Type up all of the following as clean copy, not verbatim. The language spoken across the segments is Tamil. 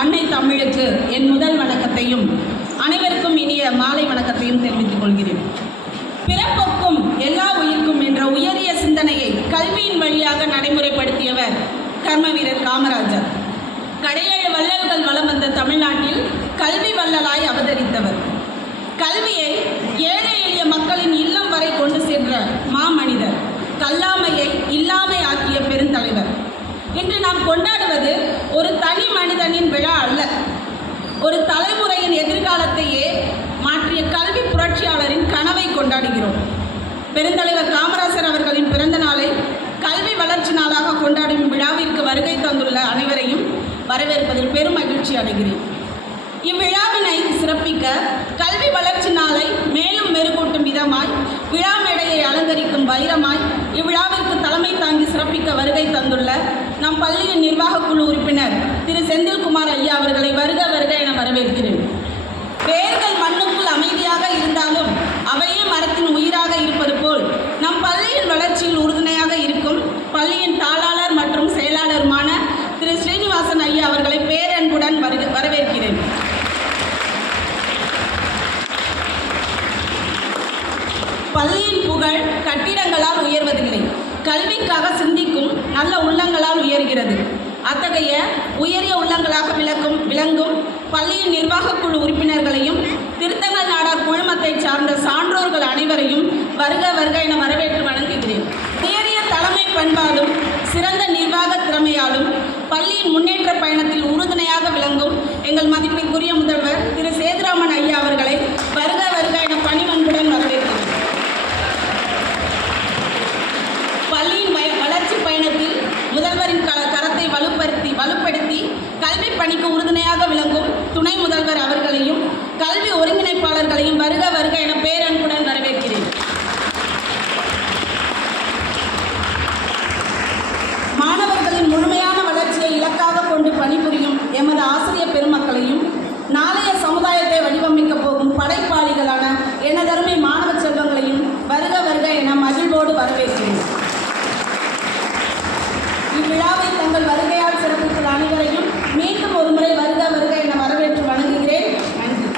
அன்னை தமிழுக்கு என் முதல் வணக்கத்தையும் அனைவருக்கும் இனிய மாலை வணக்கத்தையும் தெரிவித்துக் கொள்கிறேன். பிறப்புக்கும் எல்லா உயிர்க்கும் என்ற உயரிய சிந்தனையை கல்வியின் வழியாக நடைமுறைப்படுத்தியவர் கர்மவீரர் காமராஜர். கடையேழு வள்ளல்கள் வலம் வந்த தமிழ்நாட்டில் கல்வி வள்ளலாய் அவதரித்தவர். கல்வியை ஏழை எளிய மக்களின் இல்லம் வரை கொண்டு சென்ற மாமனிதர். கல்லாமையை இல்லாமை ஆக்கிய பெருந்தலைவர். இன்று நாம் கொண்டாடுவது ஒரு தனி மனிதனின் விழா அல்ல, ஒரு தலைமுறையின் எதிர்காலத்தையே மாற்றிய கல்வி புரட்சியாளரின் கனவை கொண்டாடுகிறோம். பெருந்தலைவர் காமராஜர் அவர்களின் பிறந்த நாளை கல்வி வளர்ச்சி நாளாக கொண்டாடும் விழாவிற்கு வருகை தந்துள்ள அனைவரையும் வரவேற்பதில் பெரும் மகிழ்ச்சி அடைகிறேன். இவ்விழாவினை சிறப்பிக்க கல்வி வளர்ச்சி நாளை மேலும் மெருகூட்டும் விதமாய் விழா மேடையை அலங்கரிக்கும் வைரமாய் இவ்விழாவிற்கு தலைமை தாங்கி சிறப்பிக்க வருகை தந்துள்ள நம் பள்ளியின் நிர்வாக குழு உறுப்பினர் திரு செந்தில்குமார் ஐயா அவர்களை வருக வருக என வரவேற்கிறேன். வேர்கள் மண்ணுக்குள் அமைதியாக இருந்தாலும் அவையே மரத்தின் உயிராக இருப்பது போல் நம் பள்ளியின் வளர்ச்சியில் உறுதுணையாக இருக்கும் பள்ளியின் தாளாளர் மற்றும் செயலாளருமான திரு ஸ்ரீனிவாசன் ஐயா அவர்களை பேரன்புடன் வரவேற்கிறேன். பள்ளியின் புகழ் கட்டிடங்களால் உயர்வதில்லை, கல்விக்காக சிந்திக்கும் நல்ல உள்ளங்களால் உயர்கிறது. அத்தகைய உயரிய உள்ளங்களாக விளங்கும் பள்ளியின் நிர்வாக குழு உறுப்பினர்களையும் திருத்தங்கல் நாடார் குழுமத்தை சார்ந்த சான்றோர்கள் அனைவரையும் வருக வருக என வரவேற்று வணங்குகிறேன். உயரிய தலைமை பண்பாலும் சிறந்த நிர்வாக திறமையாலும் பள்ளியின் முன்னேற்ற பயணத்தில் உறுதுணையாக விளங்கும் எங்கள் மதிப்பிற்குரிய முதல்வர் திரு சேதுராமன் ஐயா அவர்களை வருக வருக என பணிவன்புடன் வரவேற்கிறேன். பள்ளியின் வளர்ச்சி பயணத்தில் முதல்வரின் கரத்தை வலுப்படுத்தி கல்வி பணிக்கு உறுதுணையாக விளங்கும் துணை முதல்வர் அவர்களையும் கல்வி ஒருங்கிணைப்பாளர்களையும் வருக வருக என பேரன்புடன் வரவேற்கிறேன். மாணவர்களின் முழுமையான வளர்ச்சியை இலக்காக கொண்டு பணிபுரியும் எமது ஆசிரியர் பெருமக்களையும் நாளைய சமுதாயத்தை வடிவமைக்கப் போகும் படைப்பாளிகளான எனதருமை மாணவ செல்வங்களையும் வருக வருக என மகிழ்வோடு வரவேற்கிறேன். இவ்விழாவை தங்கள் வருகையால் சிறப்பித்துள்ள அனைவரையும் மீண்டும் ஒருமுறை வருக வருக என வரவேற்று வணங்குகிறேன். நன்றி.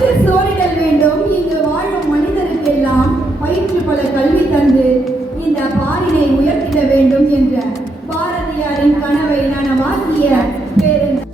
வயிற்றுக்கு சோறிடல் வேண்டும். இங்கு வாழும் மனிதருக்கெல்லாம் பயிற்று பல கல்வி தந்து இந்த பாரினை உயர்த்திட வேண்டும் என்ற பாரதியாரின் கனவை நனவாக்கிய பேருந்து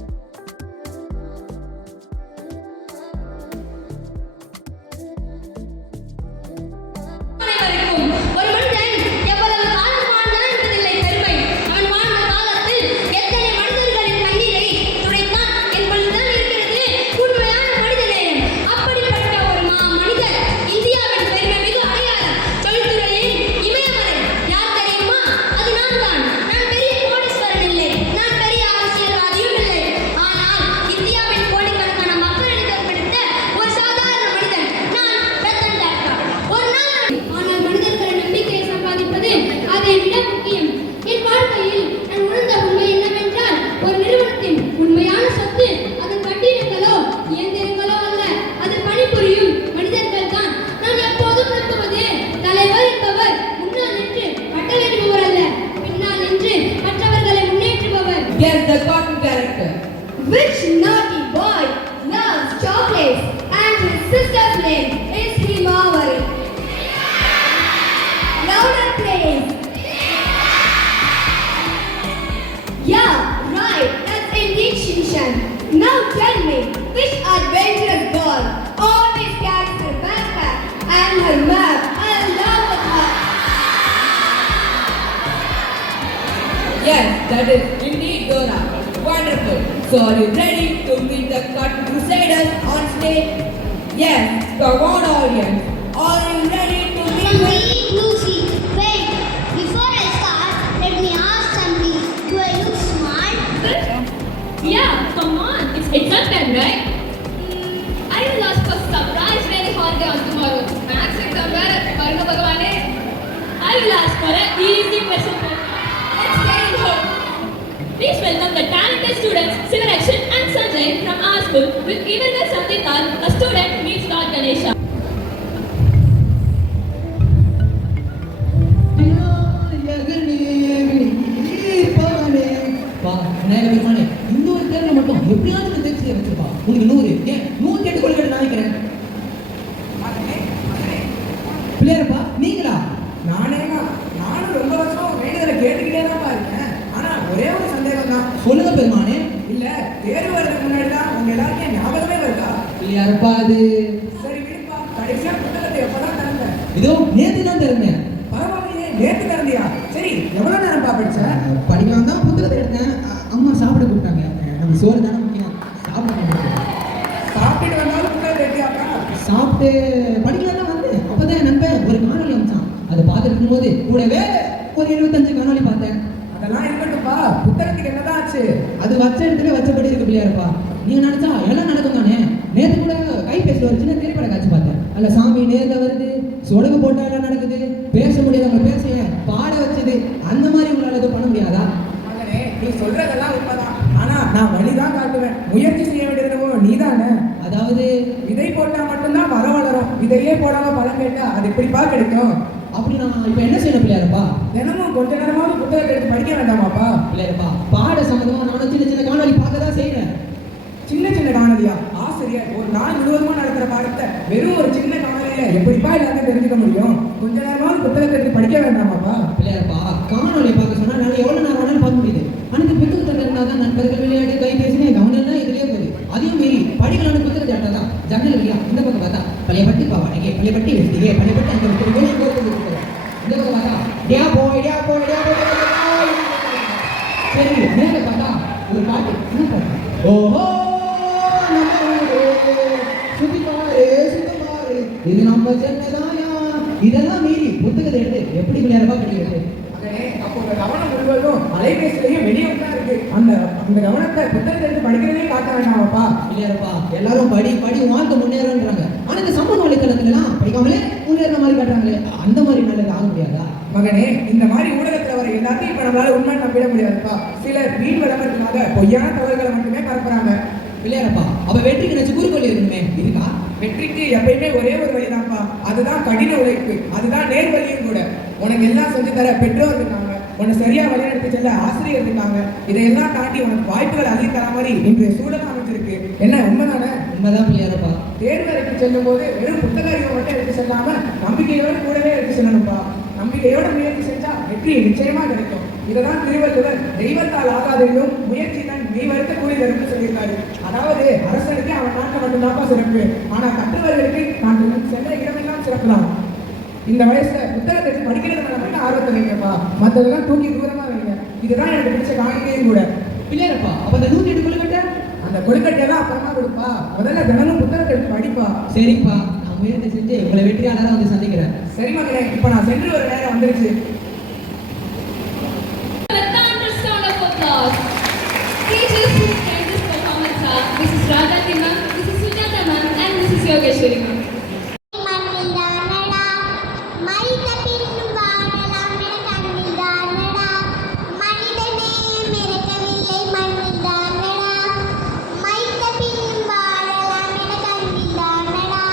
the cartoon character. Which naughty boy loves chocolates and his sister's name is Himawari? Louder please. Yeah, right, that's indeed Shinshan. Now tell me, which adventurous girl always carries her backpack and her map and love with her? Yes, that is indeed Dora. Wonderful. So are you ready to meet the Cartoon Crusaders on stage? Yes, come on audience. Are you ready to meet Wait, Lucy, wait. Before I start, let me ask something. Do I look smart? Yeah, come on. It's exam time, right? I will ask for surprise very holiday on tomorrow. Maths exam where Varga Bhagwane. I will ask for an easy question paper. Let's get it home. Please welcome the talented students Sivarakshan and Sanjay from our school with even their something called A Student Meets Lord Ganesha. பிள்ளையரப்பா நீங்களா? நானும் ரொம்ப வருஷம் வேண்டுதலை கேட்டுக்கிட்டே தான் இருக்கேன். ஆனா ஒரே ஒரு சந்தேகம் தான். சொல்லுங்க பெருமானே. இல்ல தேர்வு வரதுக்கு முன்னாடி தான் உங்க எல்லாருக்கும் ஞாபகமே வருதா? பிள்ளையரப்பா அது சரி விடுப்பா. கடைசியா புத்தகத்தை எப்பதான் திறந்த? இதோ நேத்து தான் திறந்தேன். பரவாயில்லையே, நேத்து திறந்தியா? சரி, எவ்வளவு நேரம் படிச்ச? படிக்கலாம் தான் புத்தகத்தை எடுத்தேன். அம்மா சாப்பிட கூப்பிட்டாங்க. நம்ம சோறு தானே முக்கியம். சாப்பிட்டு வந்தாலும் புத்தகத்தை எடுத்தியாப்பா? சாப்பிட்டு படிக்கலாம் தான் வந்தேன். அப்பதான் என் நண்பன் ஒரு காணொலி அமைச்சான். அதை பார்த்துட்டு இருக்கும்போது கூடவே ஒரு 25 காணொலி பார்த்தேன். அதெல்லாம் இருக்கட்டும்பா. புத்தகத்துக்கு என்னதான் ஆச்சு? அது வச்ச இடத்துல வச்சபடி இருக்கு பிள்ளையாருப்பா. நீங்க நினைச்சா எல்லாம் நடக்கும் தானே. நேற்று கூட கைபேசியில் ஒரு சின்ன திரைப்பட காட்சி பார்த்தேன். அல்ல சாமி நேரில் வருது, சொடகு போட்டா எல்லாம் நடக்குது, பேச முடியாதவங்க பேச பாட வச்சது. அந்த மாதிரி உங்களால் எதுவும் பண்ண முடியாதா? மகனே, நீ சொல்றதெல்லாம் உண்மைதான். ஆனா நான் வழிதான் காட்டுவேன். முயற்சி செய்ய வேண்டியதுமோ நீதானே. அதாவது விதை போட்டா மட்டும்தான் மரம் வளரும். விதையே போடாம பழம் கேட்டா அது எப்படிப்பா கிடைக்கும்? அப்படி நான் இப்ப என்ன செய்யணும் பிள்ளையாருப்பா? தினமும் கொஞ்ச நேரமாவது புத்தகத்தை எடுத்து படிக்க வேண்டாமாப்பா? பிள்ளையாருப்பா பாட சம்பந்தமா நானும் சின்ன சின்ன காணொலி பார்க்க தான் செய்யறேன். சின்ன சின்ன காணொலியா? ஆசிரியர் ஒரு நாள் முழுவதுமா நடத்துற பாடத்தை வெறும் ஒரு சின்ன காணொலியில எப்படிப்பா எல்லாத்தையும் தெரிஞ்சுக்க முடியும்? கொஞ்ச நேரமாவது புத்தகத்தை எடுத்து படிக்க வேண்டாமாப்பா? பிள்ளையாருப்பா காணொலி பார்க்க சொன்னா நான் எவ்வளவு நேரம் வேணாலும் பார்க்க முடியுது. ஆனால் புத்தகத்தை இருந்தாதான் நண்பர்கள் விளையாட்டு கைபேசினே கவனம் இதுலயே போகுது. அதையும் மீறி படிக்கலான்னு புத்தகத்தை எடுத்தாதான் ஜன்னல் வழியா இந்த பக்கம் பார்த்தா பழையப்பட்டி பாவாடகை, பழையப்பட்டி வெஸ்டிகை, பழையப்பட்டி அந்த வெளியே போகிறது. இந்த பக்கம் பார்த்தா டே போய் சரி மேல பார்த்தா ஒரு பாட்டு. என்ன பாட்டு? ஓஹோ சுத்திமாறு இது நம்ம சென்னதாயா. இதெல்லாம் மீறி புத்தகத்தை எடுத்து எப்படி நேரமா படிக்கிறது? அப்போ உங்க கவனம் முழுவதும் அலைபேசிலையும் வெளியும் தான் இருக்கு. அந்த கவனத்தை புத்தகத்தை எடுத்து படிக்கிறதே காட்ட வேண்டாமாப்பா? இல்லையாப்பா எல்லாரும் படி வாழ்க்கை முன்னேறன்றாங்க. ஆனா இந்த சமூக வலைத்தளத்துல எல்லாம் படிக்காமலே முன்னேற மாதிரி காட்டுறாங்களே, அந்த மாதிரி நல்லது ஆக முடியாதா? மகனே, இந்த மாதிரி ஊடகத்துல வர எல்லாத்தையும் இப்ப நம்மளால உண்மை நம்பிட முடியாதுப்பா. சிலர் வீண் விளம்பரத்துக்காக பொய்யான தகவல்களை மட்டுமே பரப்புறாங்க. இல்லையாப்பா அப்ப வெற்றிக்கு நினைச்சு குறிக்கோள் இருக்குமே இருக்கா? வெற்றிக்கு எப்பயுமே ஒரே ஒரு வழிதான்ப்பா. அதுதான் கடின உழைப்பு. அதுதான் நேர் வழியும் கூட. உனக்கு எல்லாம் சொல்லி தர பெற்றோர் இருக்காங்க. உன்னை சரியா வழிநடத்தி செல்ல ஆசிரியர் இருக்காங்க. இதையெல்லாம் தாண்டி உனக்கு வாய்ப்புகள் அள்ளி தர மாதிரி இன்றைய சூழல் அமைச்சிருக்கு. என்ன உண்மைதானே? உண்மைதான் பிள்ளையாரப்பா. தேர்வு அறைக்கு செல்லும் போது வெறும் புத்தக அறிவை மட்டும் எடுத்து செல்லாம நம்பிக்கையோடு கூடவே எடுத்து செல்லணும்ப்பா. நம்பிக்கையோட முயற்சி செஞ்சா வெற்றி நிச்சயமா கிடைக்கும். இததான் திருவள்ளுவர் தெய்வத்தால் ஆகாதென்றும் முயற்சி தான் மெய்வருத்த கூலி தரும்னு சொல்லியிருக்காரு. அதாவது அரசனுக்கு அவன் நாட்டில் மட்டும்தான்ப்பா சிறப்பு, ஆனா கற்றவர்களுக்கு நான் சென்ற இடமெல்லாம் சிறப்பு தான். இந்த வயசுல புத்தகத்தை எடுத்து படிக்கிறது மேல மட்டும் ஆர்வத்தை வைங்கப்பா, மற்றதெல்லாம் தூக்கி தூரமா வைங்க. இதுதான் எனக்கு பிடிச்ச காணிக்கையும் கூட. பிள்ளையாரப்பா, அப்ப அந்த 108 கொழுக்கட்டை? அந்த கொழுக்கட்டையெல்லாம் அப்புறமா கொடுப்பா, முதல்ல தினமும் புத்தகத்தை எடுத்து படிப்பா. சரிப்பா, நான் முயற்சி செஞ்சு உங்களை வெற்றியாளராக வந்து சந்திக்கிறேன். சரி மகனே, இப்ப நான் சென்று ஒரு நேரம் வந்துருச்சு. A thunderous sound of applause. Teachers who trained this performance are Mrs. Radhati ma'am, Mrs. Sujata ma'am, and Mrs. Yogeshwari ma'am. மண்ணில்தானடா மரித்த பின்னும் வாழலாம் என கண்ணில்தானடா மனிதநேயம் இறக்கவில்லை மண்ணில்தானடா மரித்த பின்னும் வாழலாம் என கண்ணில்தானடா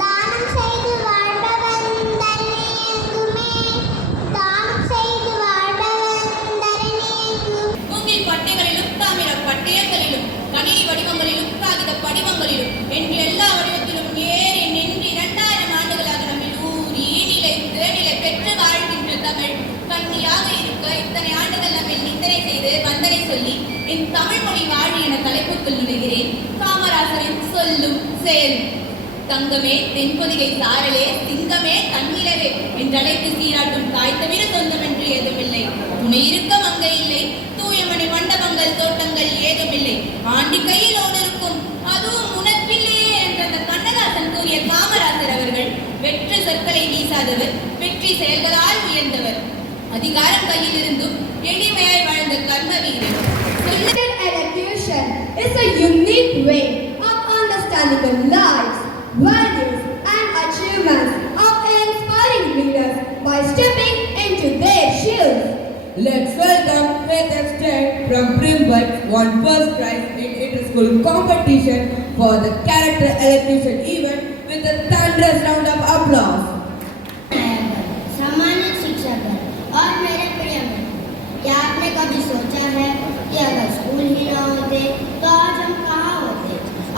தானம் செய்து வாழ்பவன் தரணியெங்குமே தானம் செய்து வாழ்பவன் தரணியெங்கும் மூங்கில் பட்டைகளிலும் தாமிர பட்டயங்களிலும் கணினி வடிவங்களிலும் காகித படிவங்களிலும் என்று எல்லா வடிவத்திலும் ஏறி நின்று 2000 ஆண்டுகளாக நம்மில் ஊறி நிலை பெற்று வாழ்கின்ற தமிழ் கண்ணியாக இருக்க இத்தனை ஆண்டுகள் நம்மில் நிந்தனை செய்து வந்தனை சொல்லி என் தமிழ் மொழி வாழி என தலைப்புக்குள் நுழைகிறேன். காமராசரின் சொல்லும் செயலும் தங்கமே தென்பொதிகை சாரலே சிங்கமே தன்னிலவே என்றழைத்து சீராட்டும் தாய் தவிர சொந்தமென்று ஏதுமில்லை, துணை இருக்க மங்கை இல்லை, தூயமணி மண்டபங்கள் தோட்டங்கள் ஏதுமில்லை, ஆண்டி கையில் ஓடிருக்கும் அதுவும் உனக்கில்லையே என்ற அந்த கண்ணதாசன் கூறிய காமராசர் அவர்கள் வெற்று சொற்களை வீசாதவர், வெற்றி செயல்களால் உயர்ந்தவர், அதிகாரம் கையில் இருந்தும் எளிமையாய் வாழ்ந்த கர்ம வீரர். Elocution is a unique way of understanding the lives, values, and achievements of inspiring leaders by stepping into their shoes. Let's welcome Faith Extend from Brimwood, won first prize in inter-school competition for the character elocution event with a thunderous round of applause. सम्मानित शिक्षक और मेरे प्रिय मित्र, क्या आपने कभी सोचा है कि अगर स्कूल ही ना होते तो आज हम कहाँ होते?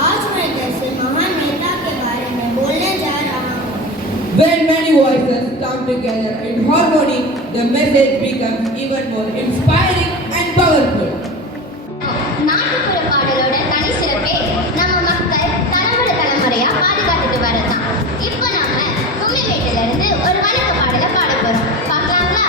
आज मैं जैसे महान नेता के बारे में बोलने जा रहा हूँ. When many voices come together in harmony, the message becomes even more inspiring and powerful. நாட்டுப்புற பாடலோட தனி சிறப்பே நம்ம மக்கள் தலைமுறை தலைமுறையா பாதுகாத்துட்டு வரதான். இப்போ நாம கும்மி வீட்டுல இருந்து ஒரு வழக்க பாடலை பாட போறோம். பார்க்கலாங்களா?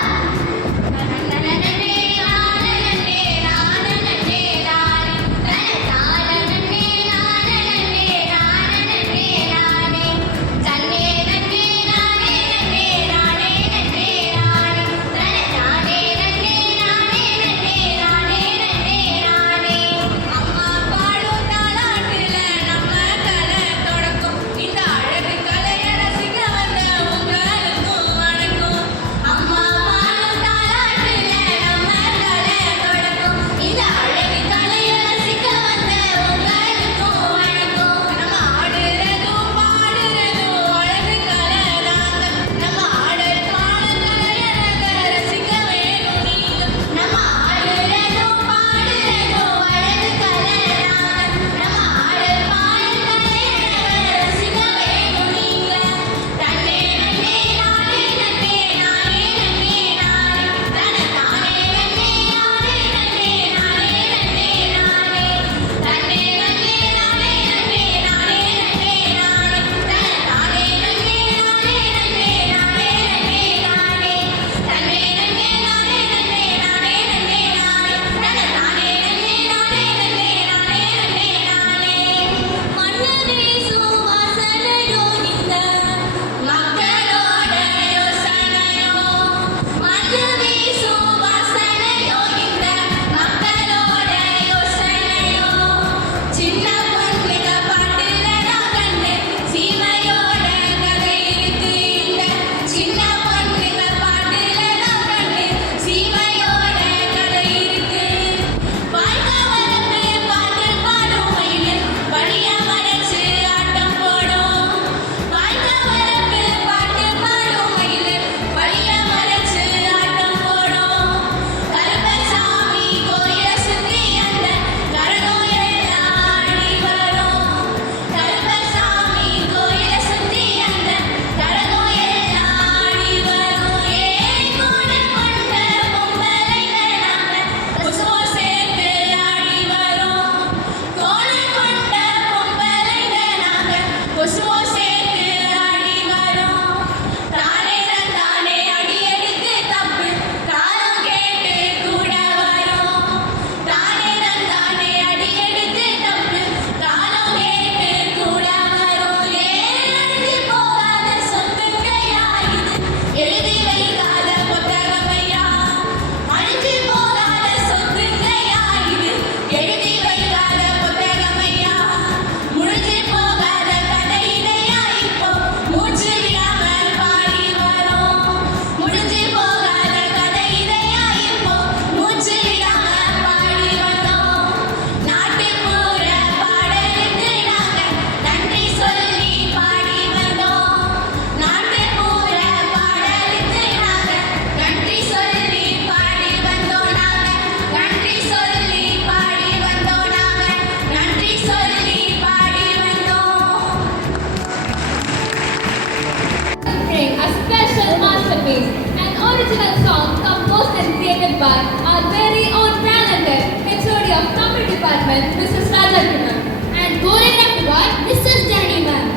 original song composed and created by our very own talented HOD of Tamil Department, Mrs. Rajakrishnan, and choreographed by Mrs. Jani ma'am.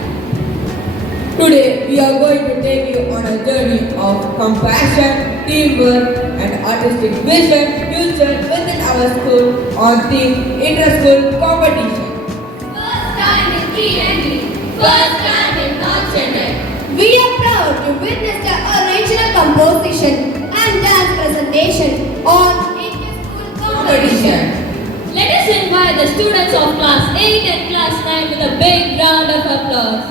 Today, we are going to take you on a journey of compassion, teamwork, and artistic vision nurtured within our school on theme inter-school competition. First time in END, first time in North Chennai. We are proud to witness the original composition and dance presentation on inter-school competition. Let us invite the students of class 8 and class 9 with a big round of applause.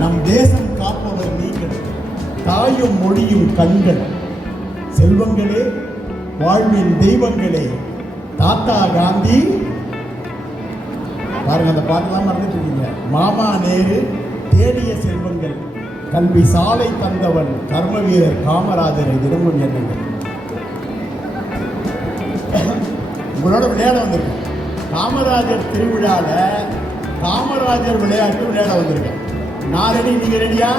நம் தேசம் காப்பவர் நீங்கள், தாயும் மொழியும் கண்கள், செல்வங்களே வாழ்வின் தெய்வங்களே. தாத்தா காந்தி பாருங்க, அந்த பாட்டெல்லாம் மறந்துட்டு இருக்கீங்க. மாமா நேரு தேடிய செல்வங்கள், கல்வி சாலை தந்தவன் கர்ம வீரர் காமராஜரை தினமும் எண்ணுங்கள். உங்களோட விளையாட வந்திருக்கேன். காமராஜர் திருவிழாவில் காமராஜர் விளையாட்டு விளையாட வந்திருக்கேன். நான் ரெடி, நீங்க ரெடியா?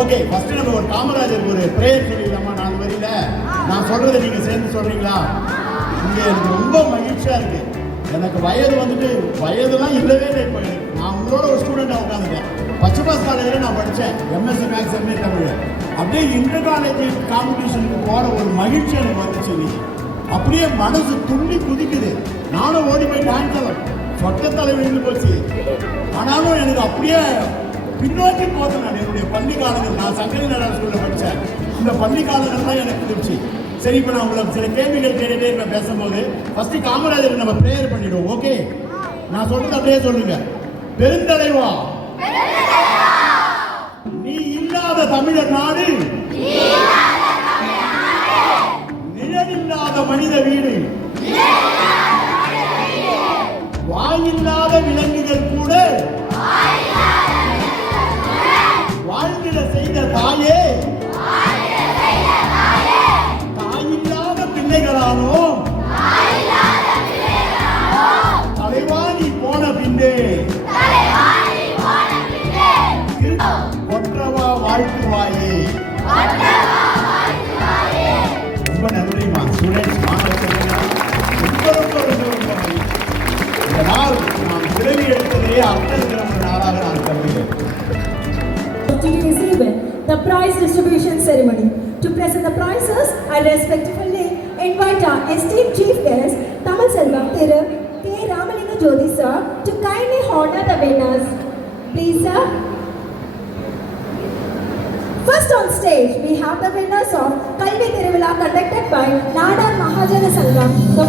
ஓகே, ஃபர்ஸ்ட் நம்ம ஒரு காமராஜருக்கு ஒரு பிரேயர் சொல்லிடலாமா? 4 வரியில நான் சொல்றதை நீங்க சேர்ந்து சொல்றீங்களா? இங்க எனக்கு ரொம்ப மகிழ்ச்சியா இருக்கு. எனக்கு வயதுலாம் இல்லவே இல்லை. இப்போ நான் உங்களோட ஒரு ஸ்டூடெண்டாக உட்காந்துட்டேன். பச்சைபாஸ் காலேஜில் நான் படித்தேன், எம்எஸ்சி மேக்ஸ் எம்ஏ தமிழ். அப்படியே இன்டர் காலேஜ் காம்படிஷனுக்கு போகிற ஒரு மகிழ்ச்சி எனக்கு வந்துச்சு. அப்படியே மனசு துள்ளி குதிக்குது. நானும் ஓடி போய் டான்ஸ் சொட்டத்தலை விழுந்து போச்சு. ஆனாலும் எனக்கு அப்படியே பின்னோக்கி போகிறேன். நான் என்னுடைய பள்ளி காலங்கள், நான் சங்கரி நாடார் ஸ்கூலில் படித்தேன். இந்த பள்ளி காலங்கள் தான் எனக்கு இருந்துச்சு. சரி, இப்போ நான் உங்களுக்கு சில கேள்விகள் கேட்டுட்டே இருப்பேன் பேசும்போது. ஃபர்ஸ்ட் காமராஜருக்கு நம்ம ப்ரேயர் பண்ணிடுவோம். ஓகே, நான் சொல்றது அப்படியே சொல்லுங்க. பெருந்தலைவா, நீ இல்லாத தமிழர் நாடு, நிழலில்லாத மனித வீடு, வாயில்லாத விலங்குகள் கூட வாழ்ந்திட செய்த தாயே, தாயில்லாத பிள்ளைகளானோம், தலைவாணி போன பின்னே ஒற்றவா வாழ்த்துவாயே. ரொம்ப நன்றிமா ஸ்டூடெண்ட்ஸ், மாணவர்கள். ரொம்ப இந்த நாள் நாம் பிறவி எடுத்ததையே அர்த்தம் இருக்கிற ஒரு நாளாக நான் கருதுகிறேன். Today's event, the prize distribution ceremony. To present the prizes, I respectfully invite our esteemed chief guest, Tamil Selvam Thiru K. Ramalinga Jyoti sir, to kindly honor the winners. Please, sir. First on stage, we have the winners of Kalvi Thiruvila conducted by Nadar Mahajana Sangam. The